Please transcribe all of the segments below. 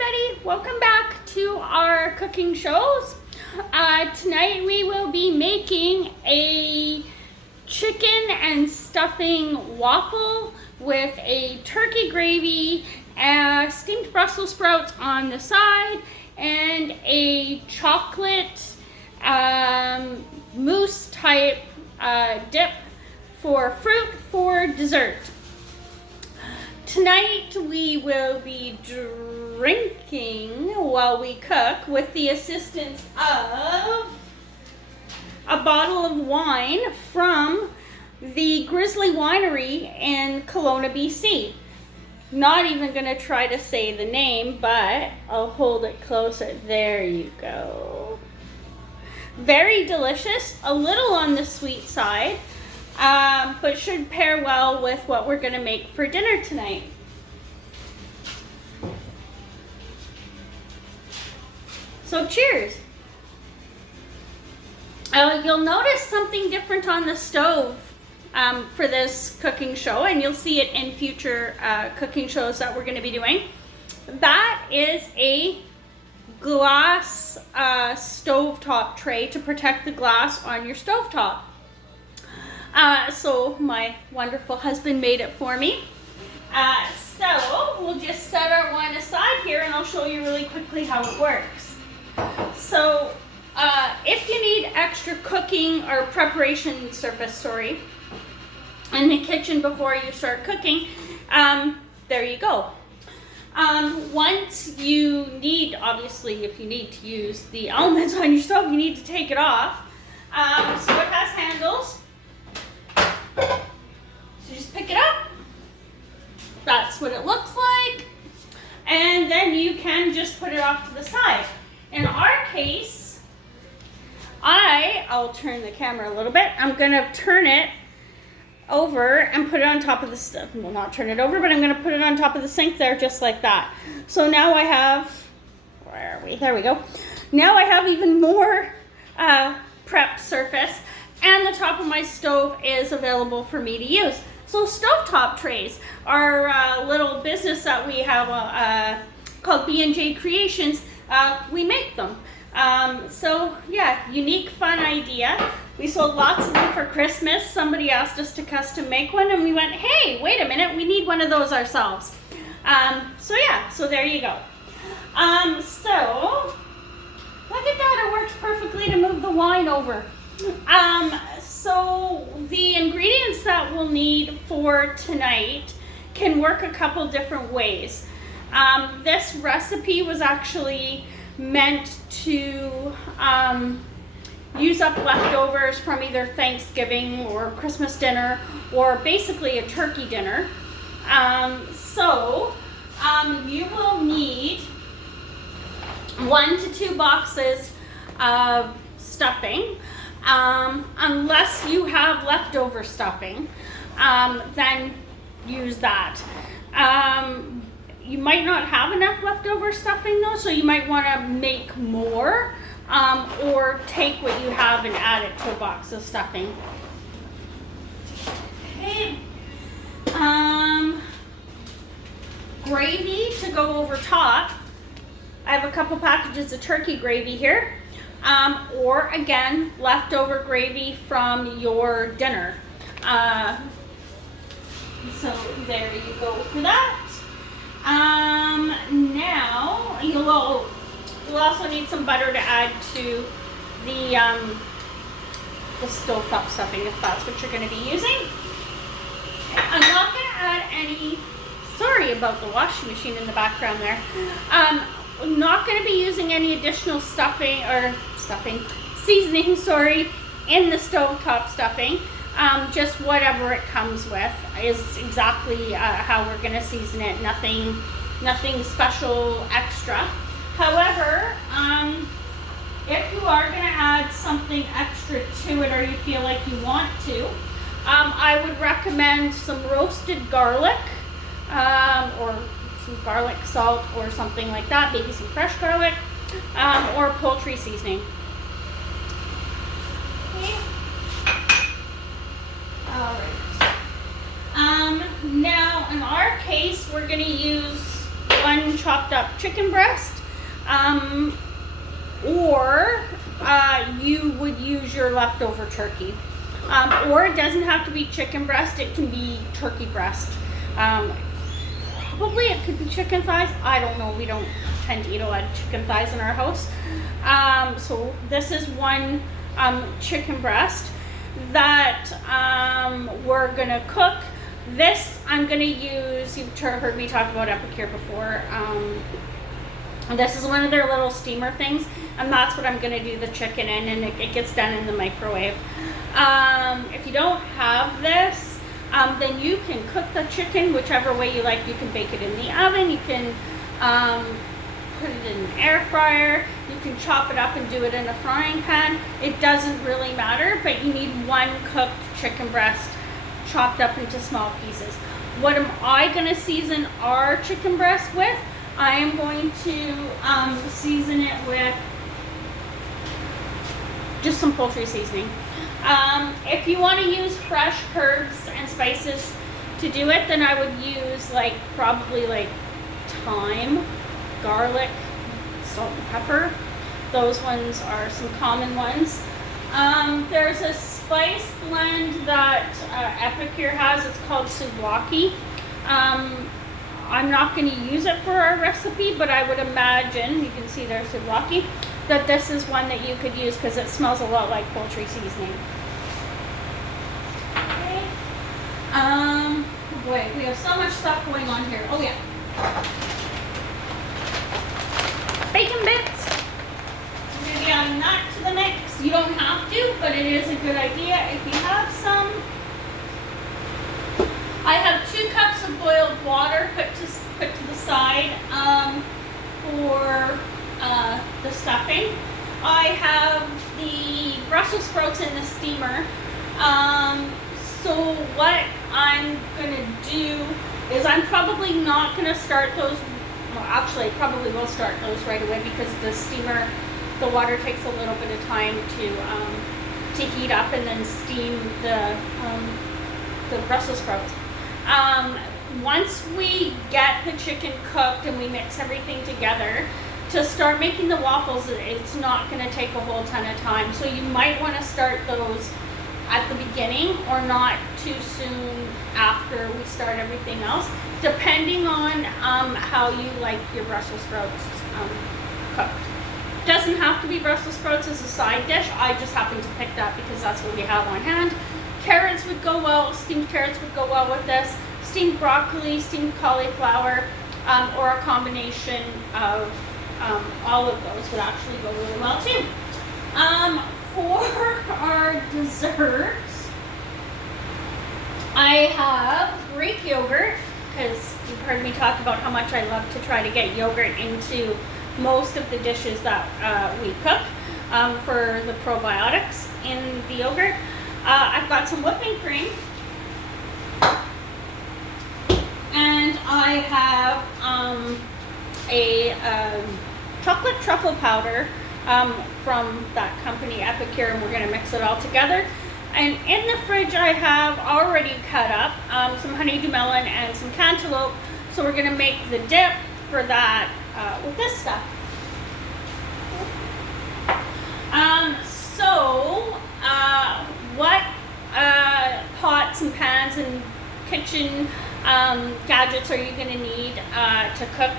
everybody, welcome back to our cooking shows. Tonight we will be making a chicken and stuffing waffle with a turkey gravy, steamed Brussels sprouts on the side, and a chocolate mousse type dip for fruit for dessert. Tonight we will be drinking while we cook with the assistance of a bottle of wine from the Grizzly Winery in Kelowna, BC. Not even going to try to say the name, but I'll hold it closer. There you go. Very delicious, a little on the sweet side. But should pair well with what we're going to make for dinner tonight. So cheers. You'll notice something different on the stove for this cooking show, and you'll see it in future cooking shows that we're going to be doing. That is a glass stovetop tray to protect the glass on your stovetop. So my wonderful husband made it for me. So we'll just set our wine aside here and I'll show you really quickly how it works. So if you need extra cooking or preparation surface, in the kitchen before you start cooking, there you go. Once you need, obviously if you need to use the elements on your stove, you need to take it off. So it has handles. So just pick it up. That's what it looks like. And then you can just put it off to the side. In our case, I'll turn the camera a little bit. I'm going to turn it over and put it on top of the, well, not turn it over, but I'm going to put it on top of the sink there just like that. So now I have, where are we? There we go. Now I have even more prep surface. And the top of my stove is available for me to use. So stovetop trays are a little business that we have called B&J Creations. We make them. So yeah, unique, fun idea. We sold lots of them for Christmas. Somebody asked us to custom make one and we went, hey, wait a minute, we need one of those ourselves. So yeah, so there you go. So look at that, it works perfectly to move the wine over. So the ingredients that we'll need for tonight can work a couple different ways. This recipe was actually meant to use up leftovers from either Thanksgiving or Christmas dinner or basically a turkey dinner. You will need 1 to 2 boxes of stuffing. Unless you have leftover stuffing, then use that. You might not have enough leftover stuffing though, so you might want to make more, or take what you have and add it to a box of stuffing. Okay. Gravy to go over top. I have a couple packages of turkey gravy here. Or again, leftover gravy from your dinner. So there you go for that. Now you'll also need some butter to add to the stovetop stuffing if that's what you're going to be using. I'm not going to add any. Sorry about the washing machine in the background there. I'm not going to be using any additional seasoning, in the stovetop stuffing. Just whatever it comes with is exactly how we're going to season it. Nothing special extra. However, if you are going to add something extra to it or you feel like you want to, I would recommend some roasted garlic or some garlic salt or something like that, maybe some fresh garlic, or poultry seasoning. Okay. All right. Now in our case, we're going to use one chopped up chicken breast, or you would use your leftover turkey. Or it doesn't have to be chicken breast, it can be turkey breast. Probably it could be chicken thighs. I don't know, we don't tend to eat a lot of chicken thighs in our house. So this is one chicken breast that we're gonna cook. This I'm gonna use, you've heard me talk about Epicure before. This is one of their little steamer things, and that's what I'm gonna do the chicken in, and it gets done in the microwave. If you don't have this, then you can cook the chicken whichever way you like. You can bake it in the oven, you can put it in an air fryer, you can chop it up and do it in a frying pan. It doesn't really matter, but you need one cooked chicken breast chopped up into small pieces. What am I going to season our chicken breast with? I am going to season it with just some poultry seasoning. If you want to use fresh herbs and spices to do it, then I would use probably thyme, garlic, salt and pepper. Those ones are some common ones. There's a spice blend that Epicure has. It's called souvlaki. I'm not going to use it for our recipe, but I would imagine, you can see there's souvlaki, that this is one that you could use because it smells a lot like poultry seasoning. Okay. Boy, we have so much stuff going on here. Oh yeah. Bacon bits. Maybe add that to the mix. You don't have to, but it is a good idea if you have some. I have 2 cups of boiled water put to the side for the stuffing. I have the Brussels sprouts in the steamer. So what I'm gonna do is I'm probably not gonna start those. Well, actually, I probably will start those right away because the steamer, the water takes a little bit of time to heat up and then steam the Brussels sprouts. Once we get the chicken cooked and we mix everything together, to start making the waffles, it's not going to take a whole ton of time. So you might want to start those at the beginning or not too soon after we start everything else, depending on how you like your Brussels sprouts cooked. Doesn't have to be Brussels sprouts as a side dish. I just happen to pick that because that's what we have on hand. Carrots would go well, steamed carrots would go well with this. Steamed broccoli, steamed cauliflower, or a combination of all of those would actually go really well too. For our desserts, I have Greek yogurt, because you've heard me talk about how much I love to try to get yogurt into most of the dishes that we cook for the probiotics in the yogurt. I've got some whipping cream, and I have a chocolate truffle powder from that company Epicure, and we're going to mix it all together. And in the fridge I have already cut up some honeydew melon and some cantaloupe, so we're going to make the dip for that with this stuff. What pots and pans and kitchen gadgets are you going to need to cook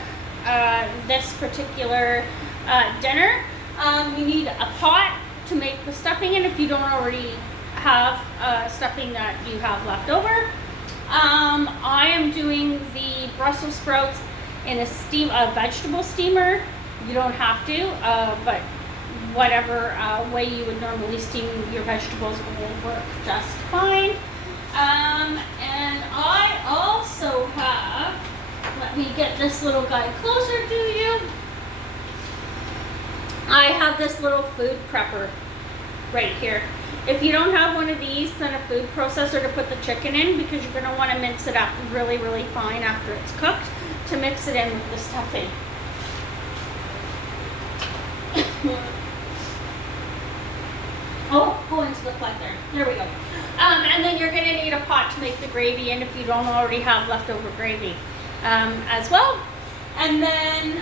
this particular dinner? You need a pot to make the stuffing in if you don't already have stuffing that you have left over. I am doing the Brussels sprouts in a vegetable steamer. You don't have to, but whatever way you would normally steam your vegetables will work just fine. And I also have, let me get this little guy closer to you. I have this little food prepper right here. If you don't have one of these, then a food processor to put the chicken in, because you're going to want to mince it up really, really fine after it's cooked to mix it in with the stuffing. Oh, go into the plug there. There we go. And then you're going to need a pot to make the gravy in if you don't already have leftover gravy as well. And then,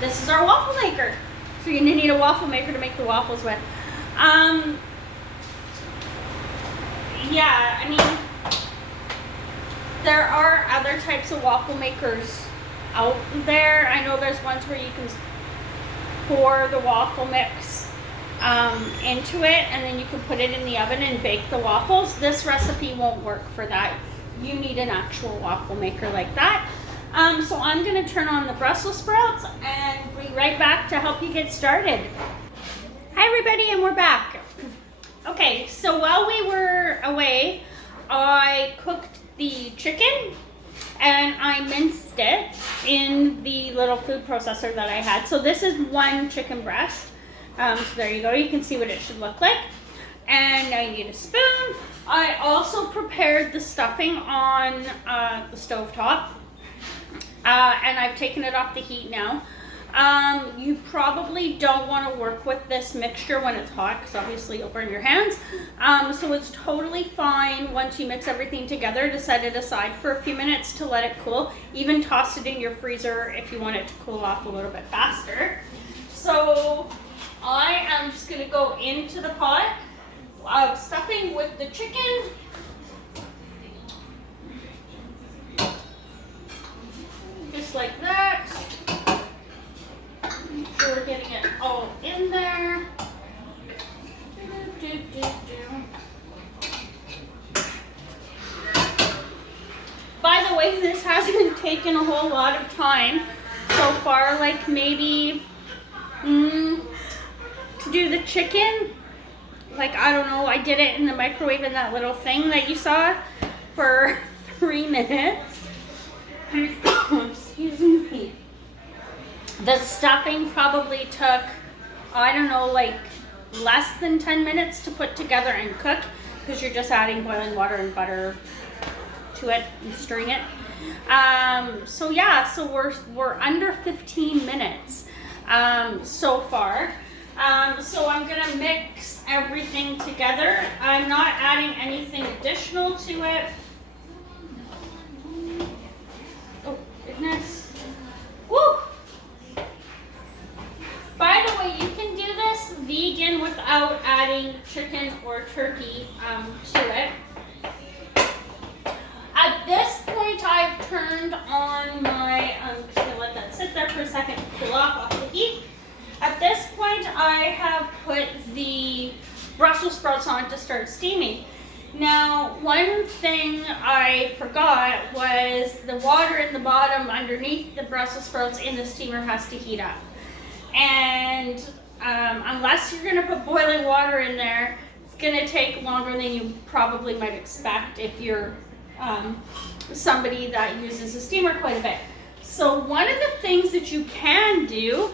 this is our waffle maker. So you're gonna need a waffle maker to make the waffles with. Yeah, I mean, there are other types of waffle makers out there. I know there's ones where you can pour the waffle mix into it, and then you can put it in the oven and bake the waffles. This recipe won't work for that. You need an actual waffle maker like that. So I'm going to turn on the Brussels sprouts and be right back to help you get started. Hi everybody, and we're back. Okay, so while we were away, I cooked the chicken and I minced it in the little food processor that I had. So this is one chicken breast. So there you go, you can see what it should look like. And now you need a spoon. I also prepared the stuffing on the stovetop. And I've taken it off the heat now. You probably don't want to work with this mixture when it's hot because obviously you'll burn your hands. So it's totally fine once you mix everything together to set it aside for a few minutes to let it cool. Even toss it in your freezer if you want it to cool off a little bit faster. So I am just going to go into the pot of stuffing with the chicken. Just like that. Make sure we're getting it all in there. By the way, this hasn't taken a whole lot of time so far, like maybe to do the chicken. Like, I don't know, I did it in the microwave in that little thing that you saw for 3 minutes. Excuse me. The stuffing probably took, I don't know, like less than 10 minutes to put together and cook because you're just adding boiling water and butter to it and stirring it. So yeah, so we're under 15 minutes so far. So I'm gonna mix everything together. I'm not adding anything additional to it. Oh goodness. Woo! By the way, you can do this vegan without adding chicken or turkey to it. At this point, I've turned on my, I'm just gonna let that sit there for a second to cool off the heat. At this point, I have put the Brussels sprouts on to start steaming. Now, one thing I forgot was the water in the bottom underneath the Brussels sprouts in the steamer has to heat up. And unless you're gonna put boiling water in there, it's gonna take longer than you probably might expect if you're somebody that uses a steamer quite a bit. So one of the things that you can do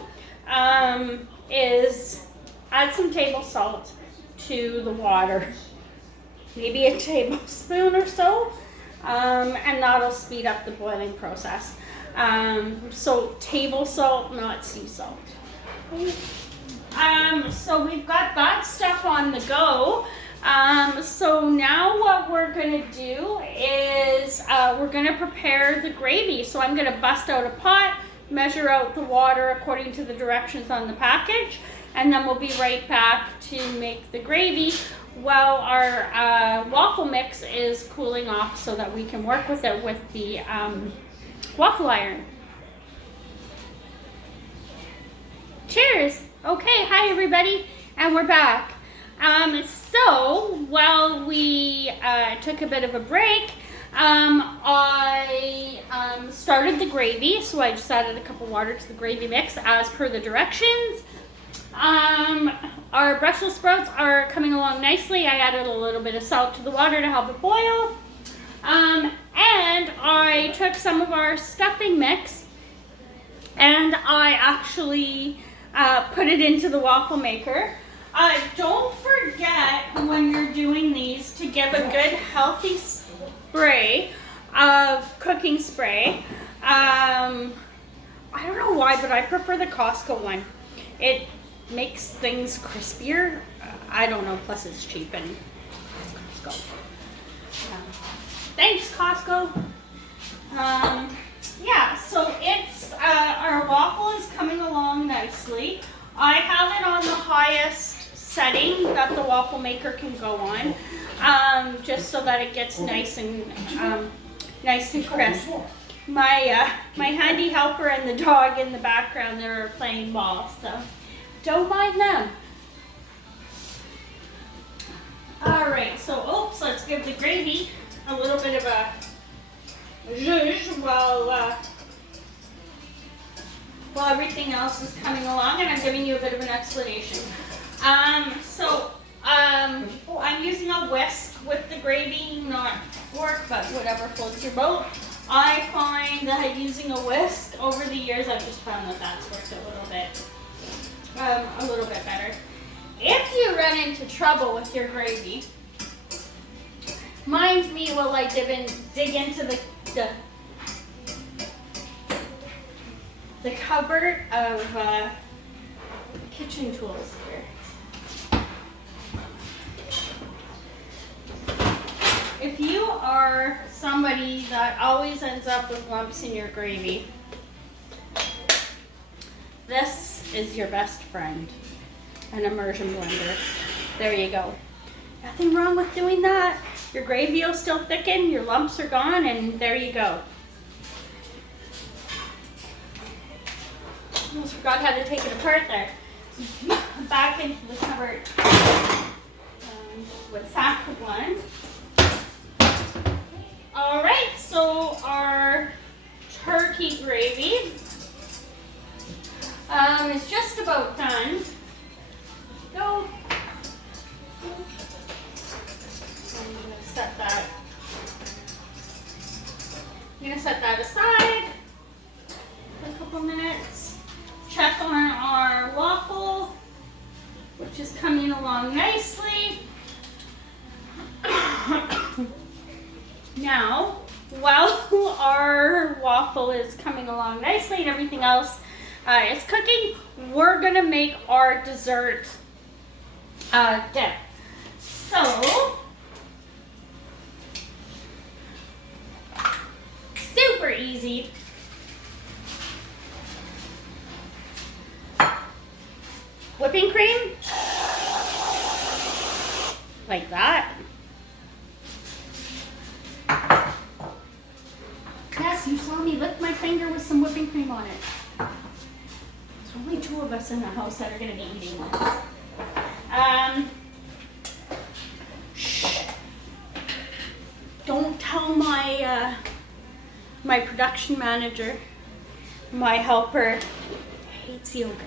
is add some table salt to the water, maybe a tablespoon or so, and that'll speed up the boiling process. So table salt, not sea salt. So we've got that stuff on the go. So now what we're gonna do is we're gonna prepare the gravy. So I'm gonna bust out a pot, measure out the water according to the directions on the package, and then we'll be right back to make the gravy while our waffle mix is cooling off so that we can work with it with the waffle iron. Cheers! Okay, hi everybody, and we're back. So while we took a bit of a break, I started the gravy, so I just added a cup of water to the gravy mix as per the directions. Our Brussels sprouts are coming along nicely. I added a little bit of salt to the water to help it boil. And I took some of our stuffing mix and I actually put it into the waffle maker. Don't forget when you're doing these to give a good healthy spray of cooking spray. I don't know why, but I prefer the Costco one. It makes things crispier. I don't know, plus it's cheap and Costco. Thanks, Costco. Yeah, so it's, our waffle is coming along nicely. I have it on the highest setting that the waffle maker can go on, just so that it gets nice and crisp. My handy helper and the dog in the background, they're playing ball, so don't mind them. All right, so let's give the gravy a little bit of a zhuzh while everything else is coming along, and I'm giving you a bit of an explanation. I'm using a whisk with the gravy, not fork, but whatever floats your boat. I find that using a whisk over the years, I've just found that that's worked a little bit better. If you run into trouble with your gravy, mind me while I dig into the cupboard of kitchen tools here. If you are somebody that always ends up with lumps in your gravy, this is your best friend, an immersion blender. There you go. Nothing wrong with doing that. Your gravy will still thicken, your lumps are gone, and there you go. Almost forgot how to take it apart there. Back into the cupboard with that one. All right, so our turkey gravy is just about done. Go. So I'm gonna set that aside for a couple minutes. Check on our waffle, which is coming along nicely. Now, while our waffle is coming along nicely and everything else is cooking, we're gonna make our dessert dip. So, super easy. Whipping cream, like that. Yes, you saw me lick my finger with some whipping cream on it. There's only 2 of us in the house that are going to be eating this. Shh. Don't tell my my production manager, my helper, hates yogurt.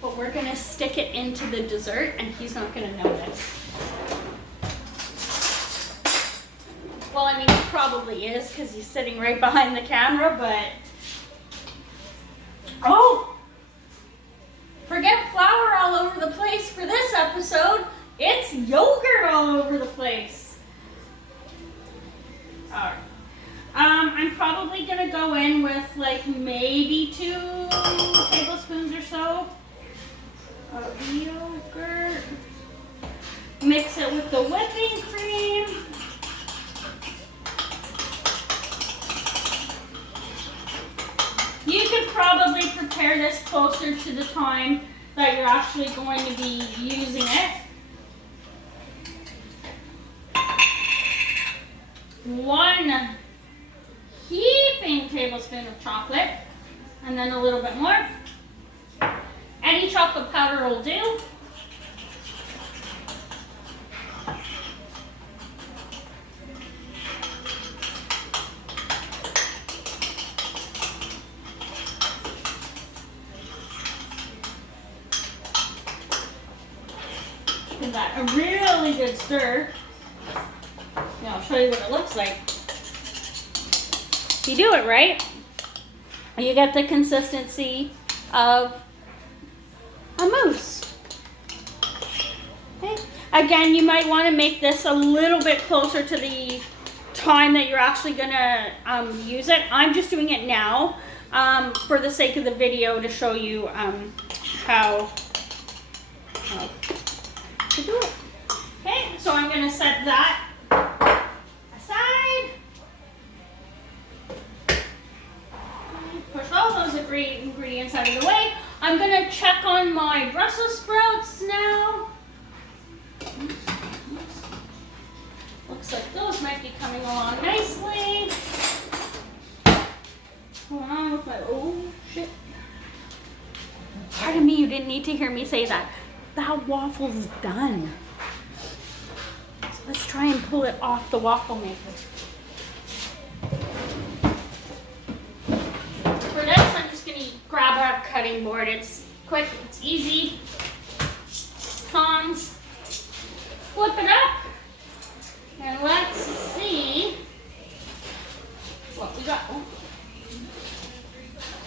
But we're going to stick it into the dessert, and he's not going to notice. Well, I mean, he probably is because he's sitting right behind the camera, but... Oh! Forget flour all over the place for this episode. It's yogurt all over the place. All right. I'm probably going to go in with like maybe 2 tablespoons or so of yogurt. Mix it with the whipping cream. You could probably prepare this closer to the time that you're actually going to be using it. 1 heaping tablespoon of chocolate, and then a little bit more. Any chocolate powder will do. Give that a really good stir. Now I'll show you what it looks like. If you do it right, you get the consistency of a mousse. Okay. Again, you might want to make this a little bit closer to the time that you're actually going to use it. I'm just doing it now for the sake of the video to show you how to do it. Okay, so I'm going to set that aside. three ingredients out of the way. I'm gonna check on my Brussels sprouts now. Looks like those might be coming along nicely. What's going on with my, oh shit. Pardon me, you didn't need to hear me say that. That waffle's done. So let's try and pull it off the waffle maker. For this, I'm just gonna grab a cutting board. It's quick, it's easy. Tongs. Flip it up. And let's see what we got. Oh.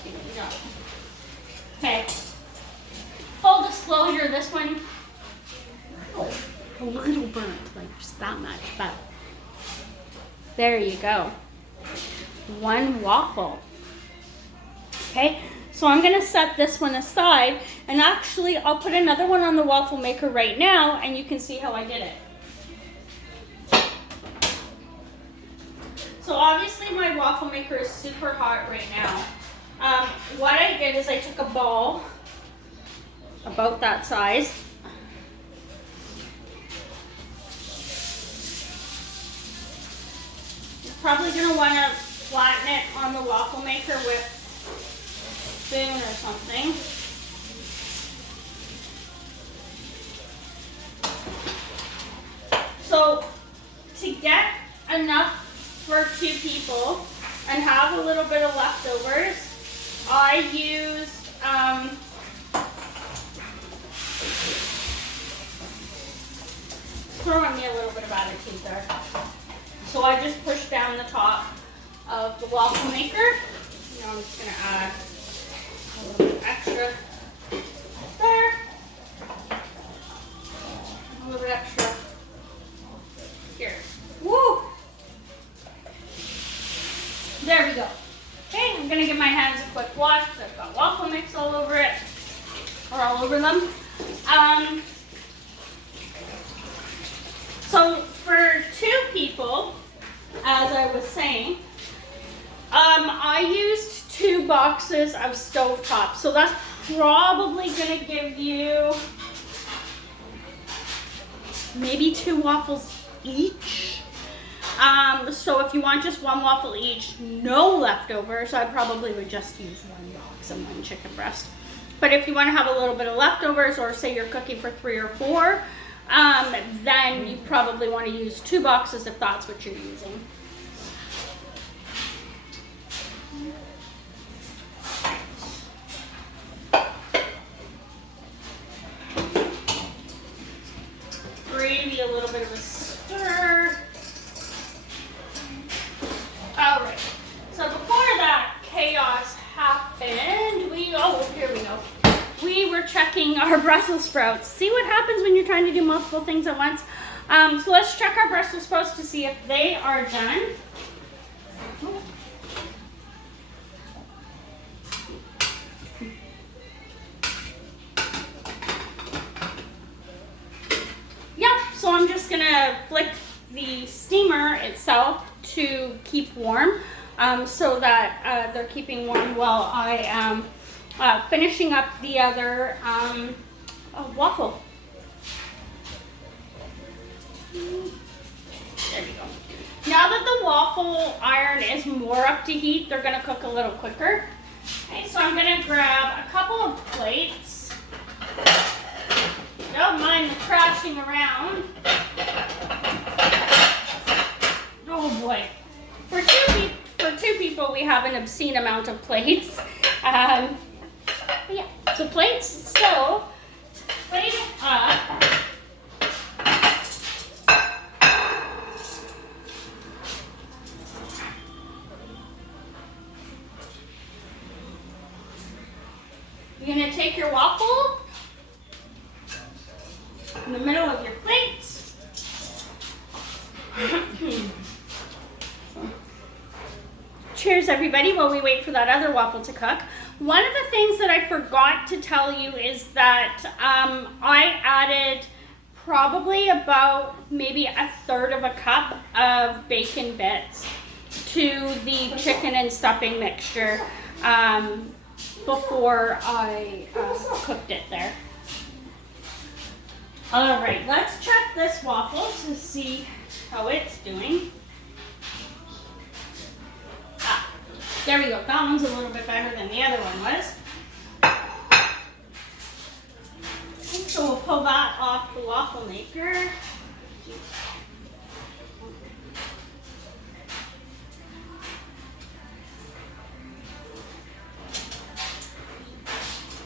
See what we got. Okay. Full disclosure, this one, a little burnt, like just that much, but there you go. One waffle. Okay, so I'm gonna set this one aside, and actually I'll put another one on the waffle maker right now, and you can see how I did it. So obviously my waffle maker is super hot right now. What I did is I took a ball about that size. You're probably going to want to flatten it on the waffle maker with a spoon or something. So to get enough for 2 people and have a little bit of leftovers, I used throwing me a little bit of attitude there. So I just pushed down the top of the waffle maker. Now I'm just going to add a little bit extra there. A little bit extra here. Woo! There we go. Okay, I'm going to give my hands a quick wash because I've got waffle mix all over it, or all over them. So for 2 people, as I was saying, I used 2 boxes of stovetop. So that's probably going to give you maybe 2 waffles each. So if you want just 1 waffle each, no leftovers, I probably would just use 1 box and 1 chicken breast. But if you want to have a little bit of leftovers, or say you're cooking for 3 or 4, then you probably want to use 2 boxes if that's what you're using. Gravy, a little bit of a stir. All right. So before that chaos happened, here we go. We were checking our Brussels sprouts. See what happens when you're trying to do multiple things at once. So let's check our Brussels sprouts to see if they are done. Yep, so I'm just gonna flick the steamer itself to keep warm, so that they're keeping warm while I am finishing up the other waffle. There you go. Now that the waffle iron is more up to heat, they're going to cook a little quicker. Okay, so I'm going to grab a couple of plates. Don't mind the crashing around. Oh boy. For two people, we have an obscene amount of plates. But yeah, so plates, so plate it up. You're going to take your waffle in the middle of your plate. Cheers, everybody, while we wait for that other waffle to cook. One of the things that I forgot to tell you is that I added probably about maybe 1/3 of a cup of bacon bits to the chicken and stuffing mixture. before I cooked it there. All right, let's check this waffle to see how it's doing. Ah, there we go. That one's a little bit better than the other one was. So we'll pull that off the waffle maker.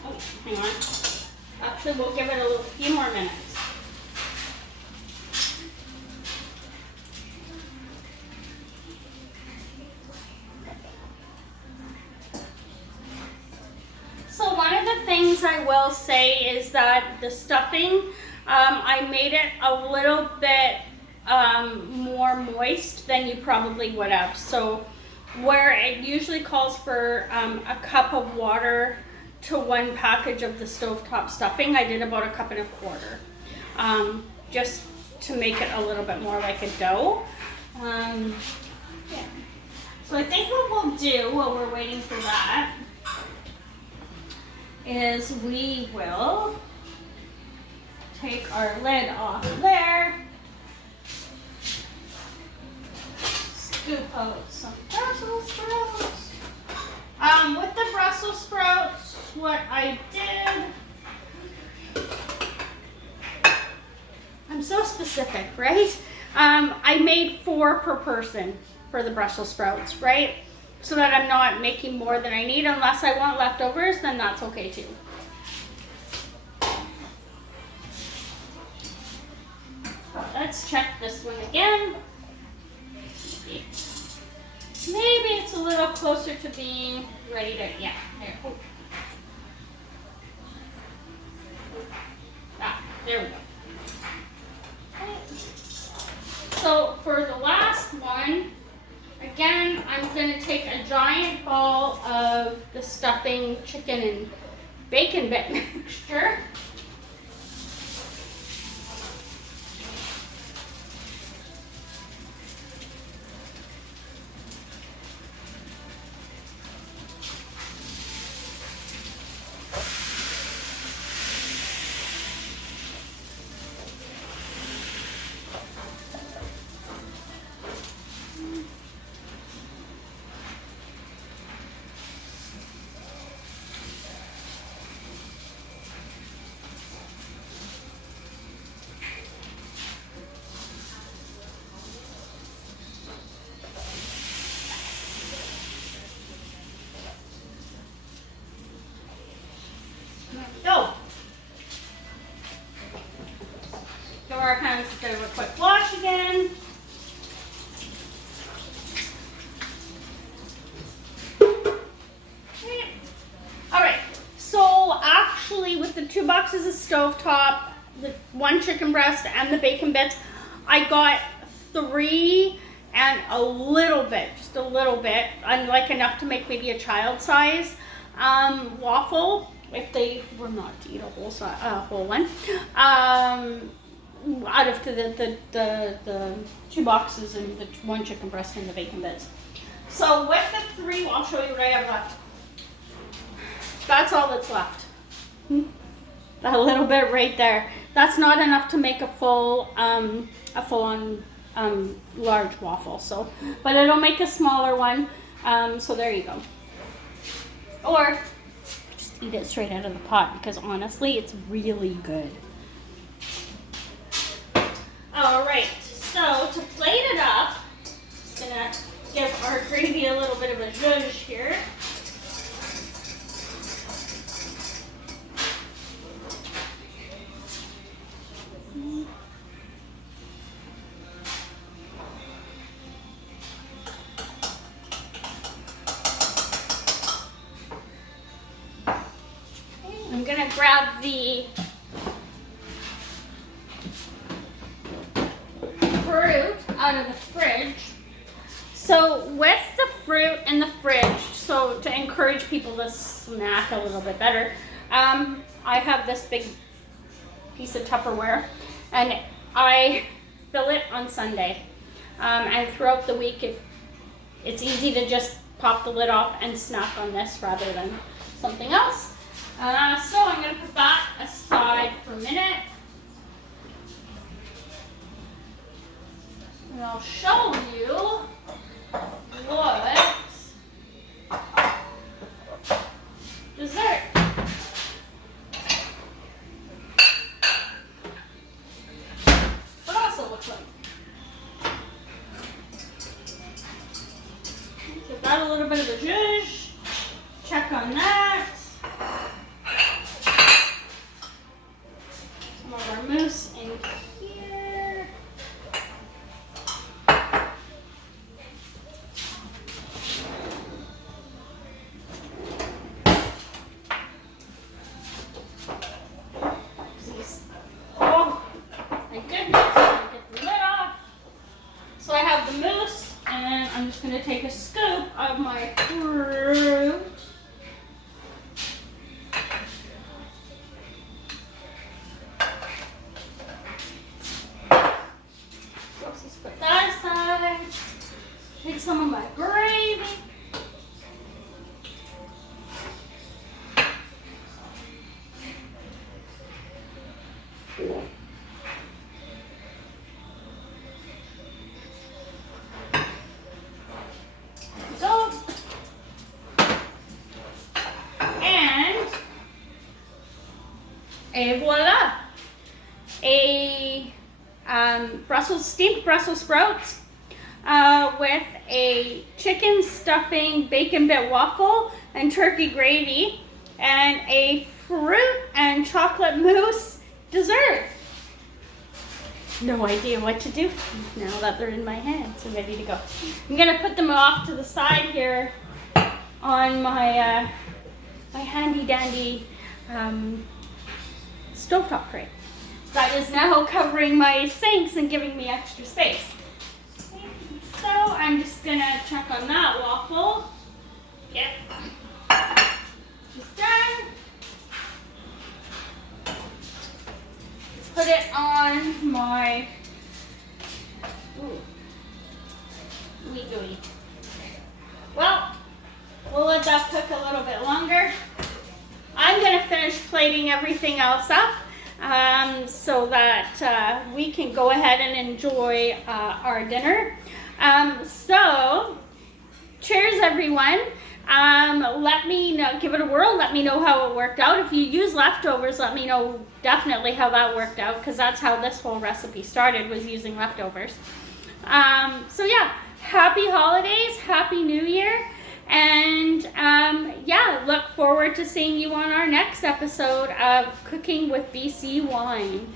Oh, hang on. Actually, we'll give it a few more minutes. So one of the things I will say is that the stuffing, I made it a little bit more moist than you probably would have. So where it usually calls for a cup of water to 1 package of the stovetop stuffing, I did about 1.25 cups, just to make it a little bit more like a dough. Yeah. So I think what we'll do while we're waiting for that is we will take our lid off there, scoop out some Brussels sprouts. With the Brussels sprouts, what I did, I'm so specific, right? I made 4 per person for the Brussels sprouts, right? So that I'm not making more than I need. Unless I want leftovers, then that's okay too. Let's check this one again. Maybe it's a little closer to being ready to, yeah, there. Oh. Ah, there we go. Okay. So for the last one, again, I'm going to take a giant ball of the stuffing chicken and bacon bit mixture. Go. Give our hands a bit of a quick wash again. All right. So actually, with the 2 boxes of stovetop, the 1 chicken breast, and the bacon bits, I got 3 and a little bit, just a little bit, and like enough to make maybe a child size waffle. If they were not to eat a whole one, out of the 2 boxes and the 1 chicken breast and the bacon bits. So with the 3, I'll show you what I have left. That's all that's left. A little bit right there. That's not enough to make a full-on large waffle. So, but it'll make a smaller one. So there you go. Or eat it straight out of the pot, because honestly it's really good. All right, so to plate it up, just gonna give our gravy a little bit of a zhuzh here. I'm gonna grab the fruit out of the fridge. So with the fruit in the fridge, so to encourage people to snack a little bit better, I have this big piece of Tupperware, and I fill it on Sunday. And throughout the week, it's easy to just pop the lid off and snack on this rather than something else. So I'm going to put that aside for a minute. And I'll show you what dessert. What also looks like. Give that a little bit of a zhuzh. Check on that. Some of our mousse in here. Oh, my goodness. Get the lid off. So I have the mousse, and I'm just going to take a scoop of my fruit. Let's put that aside. Take some of my gravy. So, and voila, a steamed Brussels sprouts with a chicken stuffing bacon bit waffle and turkey gravy, and a fruit and chocolate mousse dessert. No idea what to do now that they're in my hands and ready to go. I'm gonna put them off to the side here on my my handy dandy stovetop tray. That is now covering my sinks and giving me extra space. So I'm just gonna check on that waffle. Yep. Just done. Put it on my wee gooey. Well, we'll let that cook a little bit longer. I'm going to finish plating everything else up so that we can go ahead and enjoy our dinner. So, cheers everyone. Let me know, give it a whirl, let me know how it worked out. If you use leftovers, let me know definitely how that worked out, because that's how this whole recipe started, was using leftovers. So yeah, happy holidays, happy new year, and yeah, look forward to seeing you on our next episode of Cooking with BC Wine.